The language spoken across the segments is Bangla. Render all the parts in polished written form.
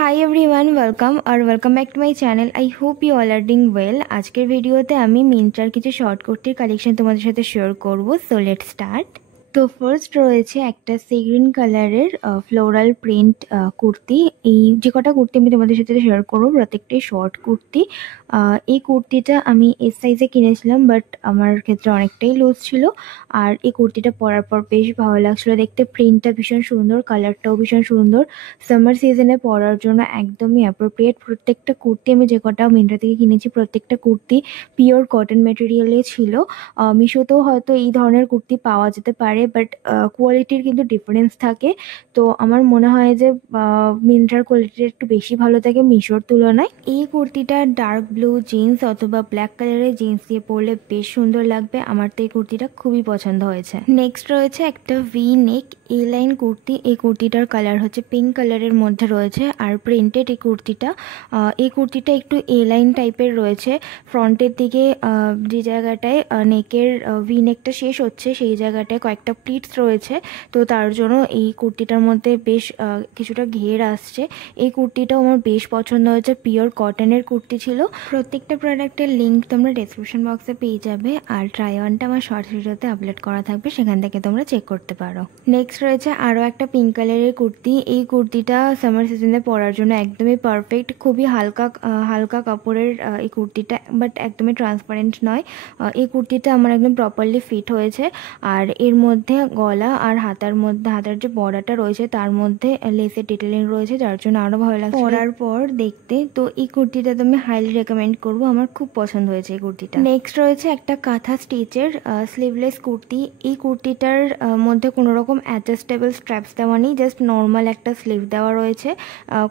Hi everyone, welcome back to my channel. I hope you all are doing well. আজকের ভিডিওতে আমি মিন্ত্রার কিছু শর্ট কুর্তির কালেকশন তোমাদের সাথে শেয়ার করব। So let's start. তো ফার্স্ট রয়েছে একটা সি গ্রিন কালারের ফ্লোরাল প্রিন্ট কুর্তি। এই যে কটা কুর্তি আমি তোমাদের সাথে শেয়ার করবো প্রত্যেকটাই শর্ট কুর্তি। এই কুর্তিটা আমি এস সাইজে কিনেছিলাম, বাট আমার ক্ষেত্রে অনেকটাই লুজ ছিল। আর এই কুর্তিটা পরার পর বেশ ভালো লাগছিল দেখতে। প্রিন্টটা ভীষণ সুন্দর, কালারটাও ভীষণ সুন্দর। সামার সিজনে পরার জন্য একদমই অ্যাপ্রোপ্রিয়েট। প্রত্যেকটা কুর্তি আমি যে কটা মিন্ত্রা থেকে কিনেছি প্রত্যেকটা কুর্তি পিওর কটন ম্যাটেরিয়ালে ছিল। মিশোতেও হয়তো এই ধরনের কুর্তি পাওয়া যেতে পারে, বাট কোয়ালিটির কিন্তু ডিফারেন্স থাকে। তো আমার মনে হয় যে মিন্ত্রার কোয়ালিটিটা একটু বেশি ভালো থাকে মিশোর তুলনায়। এই কুর্তিটা ডার্ক ব্লু জিন্স অথবা ব্ল্যাক কালারের জিন্স দিয়ে পরলে বেশ সুন্দর লাগবে। আমার তো এই কুর্তিটা খুবই পছন্দ হয়েছে। নেক্সট রয়েছে একটা ভি নেক এ লাইন কুর্তি। এই কুর্তিটার কালার হচ্ছে পিঙ্ক কালারের মধ্যে রয়েছে আর প্রিন্টেড এই কুর্তিটা একটু এ লাইন টাইপের রয়েছে। ফ্রন্টের দিকে যে জায়গাটায় নেকের ভি নেকটা শেষ হচ্ছে সেই জায়গাটায় কয়েকটা প্লিটস রয়েছে, তো তার জন্য এই কুর্তিটার মধ্যে বেশ কিছুটা ঘের আসছে। এই কুর্তিটাও আমার বেশ পছন্দ হয়েছে, পিওর কটনের কুর্তি ছিল। প্রত্যেকটা প্রোডাক্টের লিঙ্ক তোমরা ডেসক্রিপশন বক্সে পেয়ে যাবে, আর ট্রাই অনটা আমার শর্ট ভিডিওতে আপলোড করা থাকবে, সেখান থেকে তোমরা চেক করতে পারো। নেক্সট রয়েছে আরও একটা পিঙ্ক কালারের কুর্তি। এই কুর্তিটা সামার সিজনে পরার জন্য একদমই পারফেক্ট। খুবই হালকা কাপড়ের এই কুর্তিটা, বাট একদমই ট্রান্সপারেন্ট নয়। এই কুর্তিটা আমার একদম প্রপারলি ফিট হয়েছে। আর এর মধ্যে গলা আর হাতার যে বর্ডারটা রয়েছে তার মধ্যে লেসের ডিটেলিং রয়েছে, যার জন্য আরও ভালো লাগছে পরার পর দেখতে। তো এই কুর্তিটা তো আমি হাইলি রেকমেন্ড করবো, আমার খুব পছন্দ হয়েছে এই কুর্তিটা। নেক্সট রয়েছে একটা কাঁথা স্টিচের স্লিভলেস কুর্তি। এই কুর্তিটার মধ্যে কোনো রকম অ্যাডজাস্টেবল স্ট্র্যাপস দেওয়া নেই, জাস্ট নর্মাল একটা স্লিভ দেওয়া রয়েছে,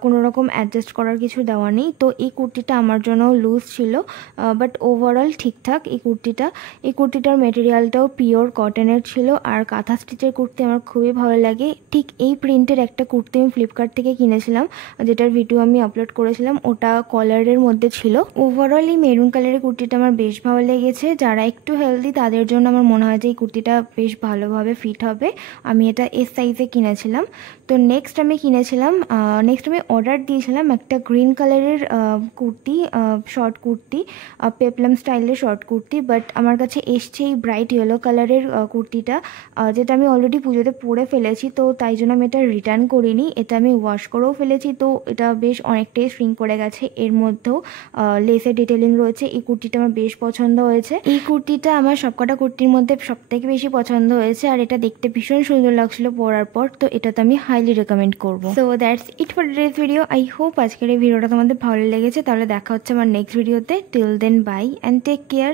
কোনো রকম অ্যাডজাস্ট করার কিছু দেওয়া নেই। তো এই কুর্তিটা আমার জন্য লুজ ছিল, বাট ওভারঅল ঠিকঠাক এই কুর্তিটার মেটেরিয়ালটাও পিওর কটনের ছিল। আর কাঁথা স্টিচের কুর্তি আমার খুবই ভালো লাগে। ঠিক এই প্রিন্টের একটা কুর্তি আমি ফ্লিপকার্ট থেকে কিনেছিলাম, যেটার ভিডিও আমি আপলোড করেছিলাম, ওটা কলারের মধ্যে ছিল। ওভারঅল এই মেরুন কালারের কুর্তিটা আমার বেশ ভালো লেগেছে। যারা একটু হেলদি তাদের জন্য আমার মনে হয় যে এই কুর্তিটা বেশ ভালোভাবে ফিট হবে। আমি এটা এস সাইজে কিনেছিলাম। তো নেক্সট আমি অর্ডার দিয়েছিলাম একটা গ্রিন কালারের কুর্তি, শর্ট কুর্তি, পেপলাম স্টাইলের শর্ট কুর্তি, বাট আমার কাছে এসছে এই ব্রাইট ইয়েলো কালারের কুর্তিটা, যেটা আমি অলরেডি পুজোতে পরে ফেলেছি। তো তাই জন্য আমি এটা রিটার্ন করিনি, এটা আমি ওয়াশ করেও ফেলেছি। তো এটা বেশ অনেকটাই শ্রিঙ্ক করে গেছে। এর মধ্যেও লেসের ডিটেলিং রয়েছে। এই কুর্তিটা আমার বেশ পছন্দ হয়েছে। এই কুর্তিটা আমার সবকটা কুর্তির মধ্যে সবথেকে বেশি পছন্দ হয়েছে, আর এটা দেখতে ভীষণ সুন্দর লাগছিল পরার পর। তো এটা তো আমি হাইলি রেকমেন্ড করবো। So that's it for today's video. I hope আজকের এই ভিডিওটা তোমাদের ভালো লেগেছে। তাহলে দেখা হচ্ছে আমার নেক্সট ভিডিওতে। Till then bye and take care.